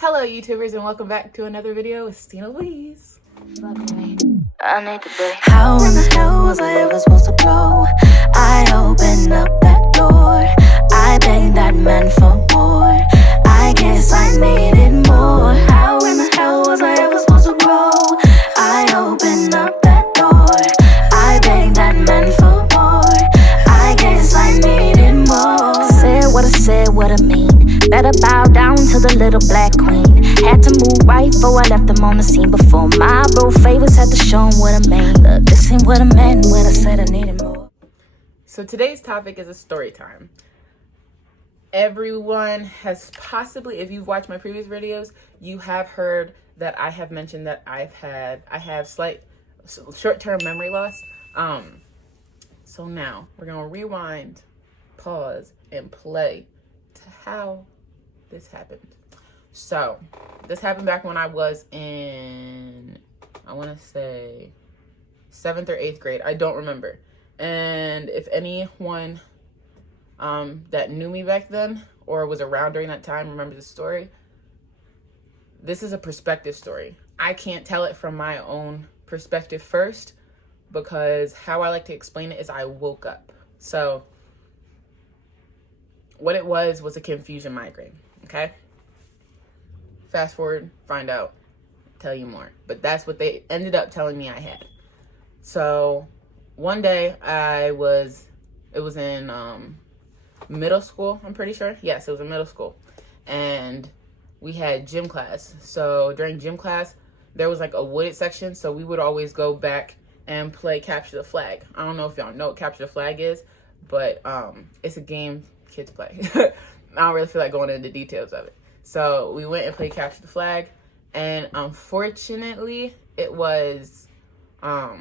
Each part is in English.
Hello YouTubers and welcome back to another video with Stina Louise. I need to be. How in the hell was I ever supposed to grow? I opened up that door. I begged that man for more. I guess I needed more. How in the hell was I ever supposed to grow? I opened up that door. I begged that man for more. I guess I needed more. Said what I mean. Better bow down to the little black queen. Had to move right before I left them on the scene. Before my bro favors had to show 'em what I mean. Look, this ain't what I meant when I said I needed more. So today's topic is a story time. Everyone has possibly, if you've watched my previous videos, you have heard that I have mentioned that I have slight short-term memory loss. So now we're gonna rewind, pause, and play to how this happened. So this happened back when I was in, I want to say 7th or 8th grade. I don't remember. And if anyone that knew me back then or was around during that time remember the story, this is a perspective story. I can't tell it from my own perspective first because how I like to explain it is I woke up. So what it was a confusion migraine, okay? Fast forward, find out, tell you more. But that's what they ended up telling me I had. So one day it was in middle school, I'm pretty sure. Yes, it was in middle school. And we had gym class. So during gym class, there was like a wooded section. So we would always go back and play capture the flag. I don't know if y'all know what capture the flag is, but it's a game kids play. I don't really feel like going into the details of it. So we went and played capture the flag, and unfortunately it was I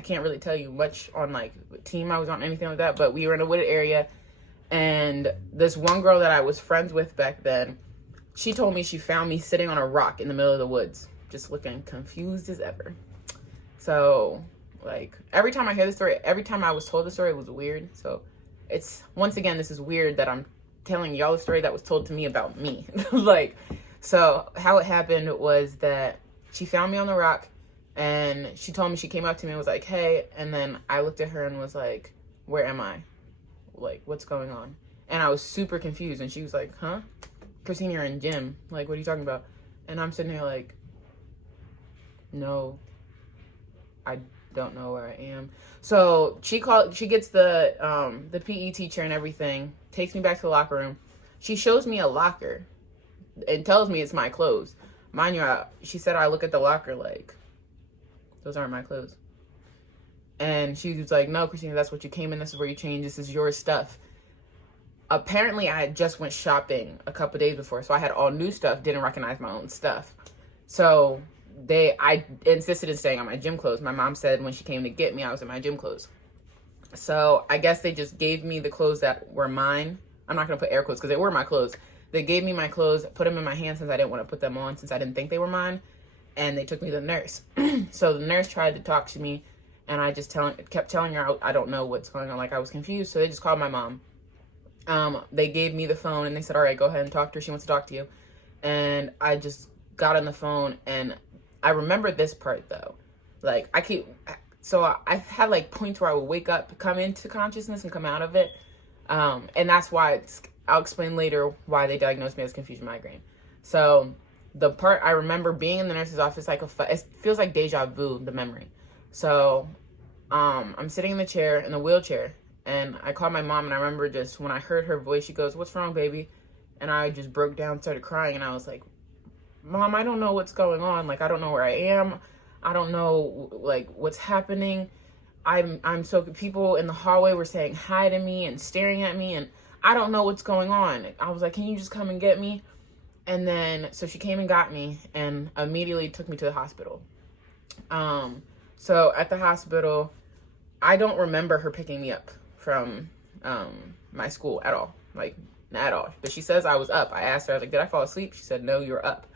can't really tell you much on like what team I was on, anything like that, but we were in a wooded area, and this one girl that I was friends with back then, she told me she found me sitting on a rock in the middle of the woods, just looking confused as ever. So like every time I hear the story, every time I was told the story, it was weird. So it's, once again, this is weird that I'm telling y'all a story that was told to me about me. Like, so how it happened was that she found me on the rock and she told me, she came up to me and was like, hey, and then I looked at her and was like, where am I? Like, what's going on? And I was super confused, and she was like, huh? Christine, you're in gym. Like, what are you talking about? And I'm sitting here like, no, I don't know where I am. So she gets the PE teacher and everything, takes me back to the locker room. She shows me a locker and tells me it's my clothes. Mind you, she said I look at the locker like, those aren't my clothes. And she was like, no, Christina, that's what you came in. This is where you change. This is your stuff. Apparently, I had just went shopping a couple days before, so I had all new stuff, didn't recognize my own stuff. So I insisted in staying on my gym clothes. My mom said when she came to get me, I was in my gym clothes. So I guess they just gave me the clothes that were mine. I'm not going to put air quotes because they were my clothes. They gave me my clothes, put them in my hand since I didn't want to put them on, since I didn't think they were mine. And they took me to the nurse. So the nurse tried to talk to me, and I just kept telling her I don't know what's going on. Like, I was confused. So they just called my mom. They gave me the phone, and they said, all right, go ahead and talk to her. She wants to talk to you. And I just got on the phone, and I remember this part though. Like, I had like points where I would wake up, come into consciousness and come out of it. And that's why I'll explain later why they diagnosed me as confusion migraine. So the part I remember being in the nurse's office, like it feels like deja vu, the memory. So, I'm sitting in the wheelchair, and I called my mom, and I remember just when I heard her voice, she goes, what's wrong, baby? And I just broke down, started crying, and I was like, Mom, I don't know what's going on. Like, I don't know where I am. I don't know, like, what's happening. I'm so, people in the hallway were saying hi to me and staring at me, and I don't know what's going on. I was like, can you just come and get me? And then, so she came and got me and immediately took me to the hospital. So at the hospital, I don't remember her picking me up from my school at all. Like, not at all. But she says I was up. I asked her, I was like, did I fall asleep? She said, no, you're up.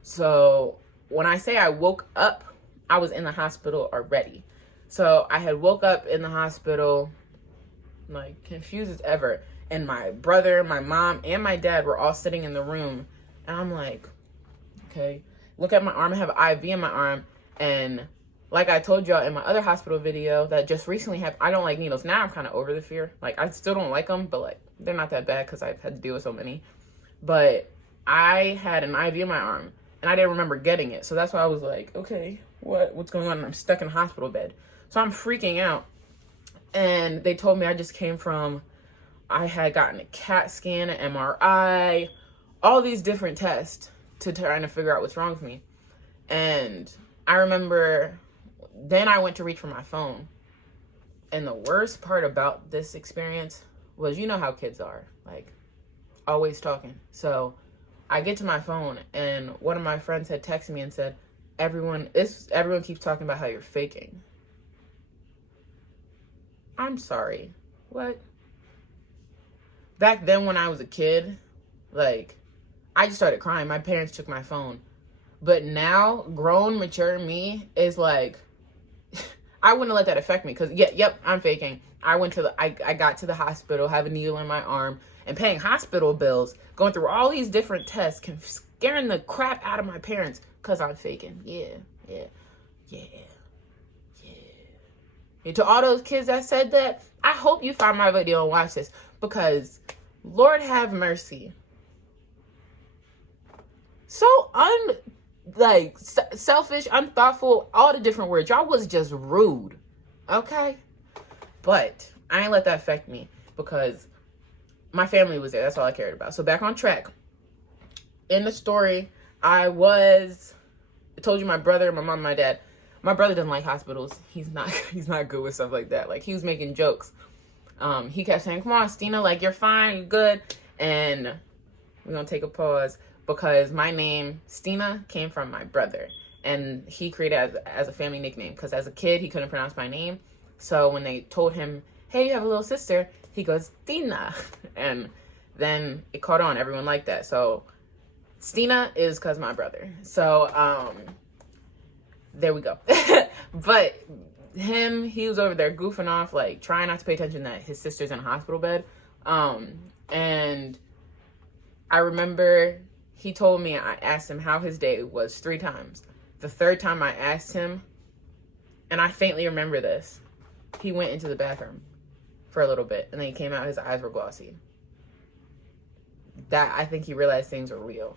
So when I say I woke up, I was in the hospital already. So I had woke up in the hospital, like, confused as ever. And my brother, my mom, and my dad were all sitting in the room And I'm like, okay. Look at my arm. I have an IV in my arm. And like I told y'all in my other hospital video that just recently happened, I don't like needles. Now I'm kind of over the fear. Like, I still don't like them, but like, they're not that bad because I've had to deal with so many. But I had an IV in my arm and I didn't remember getting it. So that's why I was like, okay, what's going on? And I'm stuck in a hospital bed. So I'm freaking out. And they told me I had gotten a CAT scan, an MRI, all these different tests to trying to figure out what's wrong with me. And I remember then I went to reach for my phone. And the worst part about this experience was, you know how kids are, like, always talking. So I get to my phone and one of my friends had texted me and said, everyone keeps talking about how you're faking. I'm sorry. What? Back then when I was a kid, like, I just started crying. My parents took my phone. But now, grown, mature me is like, I wouldn't let that affect me because, I'm faking. I got to the hospital, have a needle in my arm, and paying hospital bills, going through all these different tests, scaring the crap out of my parents because I'm faking. Yeah. And to all those kids that said that, I hope you find my video and watch this because Lord have mercy. So selfish, unthoughtful, all the different words. Y'all was just rude. Okay? But I ain't let that affect me because my family was there. That's all I cared about. So back on track. In the story, I told you my brother, my mom, my dad. My brother doesn't like hospitals. He's not good with stuff like that. Like, he was making jokes. He kept saying, come on, Stina, like, you're fine, you're good. And we're going to take a pause because my name, Stina, came from my brother. And he created it as a family nickname because as a kid, he couldn't pronounce my name. So when they told him, hey, you have a little sister, he goes, Stina. And then it caught on. Everyone liked that. So Stina is because my brother. So, there we go. But he was over there goofing off, like, trying not to pay attention that his sister's in a hospital bed. And I remember he told me, I asked him how his day was 3 times. The third time I asked him, and I faintly remember this, he went into the bathroom for a little bit, and then he came out, his eyes were glossy. That, I think he realized things were real.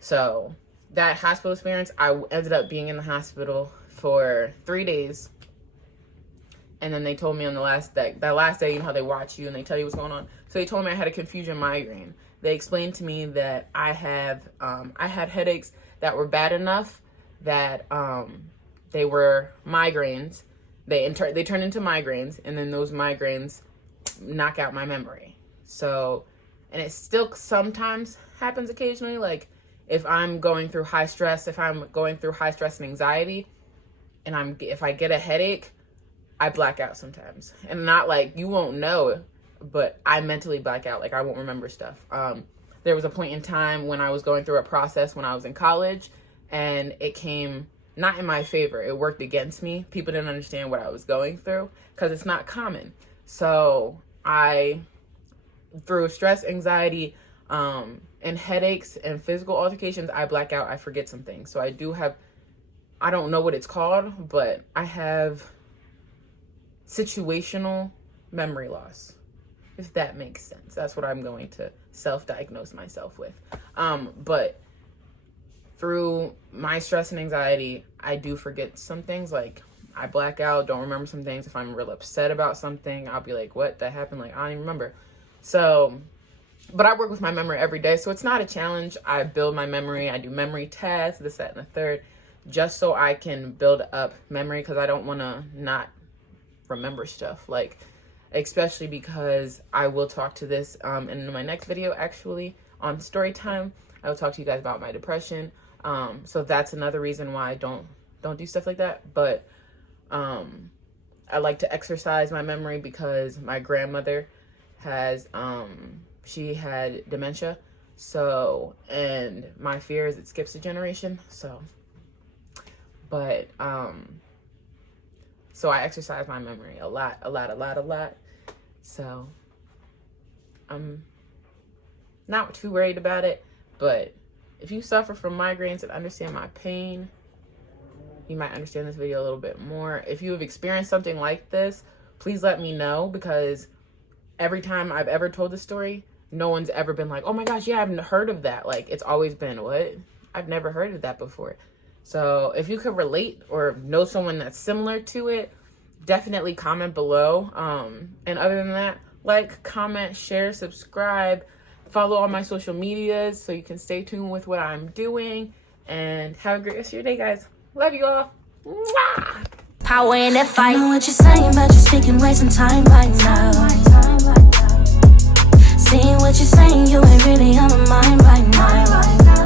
So that hospital experience, I ended up being in the hospital for 3 days. And then they told me on that last day, you know how they watch you and they tell you what's going on. So they told me I had a confusion migraine. They explained to me that I had headaches that were bad enough that they were migraines. They turn into migraines, and then those migraines knock out my memory. So, and it still sometimes happens occasionally, like, if I'm going through high stress and anxiety, and if I get a headache, I black out sometimes. And not like, you won't know, but I mentally black out. Like, I won't remember stuff. There was a point in time when I was going through a process when I was in college, and it came not in my favor. It worked against me. People didn't understand what I was going through because it's not common. So through stress, anxiety, and headaches and physical altercations, I black out. I forget some things. So I don't know what it's called, but I have situational memory loss, if that makes sense. That's what I'm going to self-diagnose myself with. But through my stress and anxiety, I do forget some things. Like, I black out, don't remember some things. If I'm real upset about something, I'll be like, what? That happened? Like, I don't even remember. So, but I work with my memory every day, so it's not a challenge. I build my memory. I do memory tests, this, that, and the third, just so I can build up memory because I don't want to not remember stuff. Like, especially because I will talk to this in my next video, actually, on Storytime. I will talk to you guys about my depression. So that's another reason why I don't do stuff like that. But I like to exercise my memory because my grandmother she had dementia. So, and my fear is it skips a generation. So, but, so I exercise my memory a lot. So I'm not too worried about it. But if you suffer from migraines and understand my pain, you might understand this video a little bit more. If you have experienced something like this, please let me know, because every time I've ever told this story, no one's ever been like, oh my gosh, yeah, I've heard of that. Like, it's always been, what? I've never heard of that before. So if you could relate or know someone that's similar to it, definitely comment below. And other than that, like, comment, share, subscribe, follow all my social medias so you can stay tuned with what I'm doing. And have a great rest of your day, guys. Love you all. Mwah! Power in that fight. I know what you're saying, but you're speaking wasting time right now. Seeing what you're saying, you ain't really on my mind right now.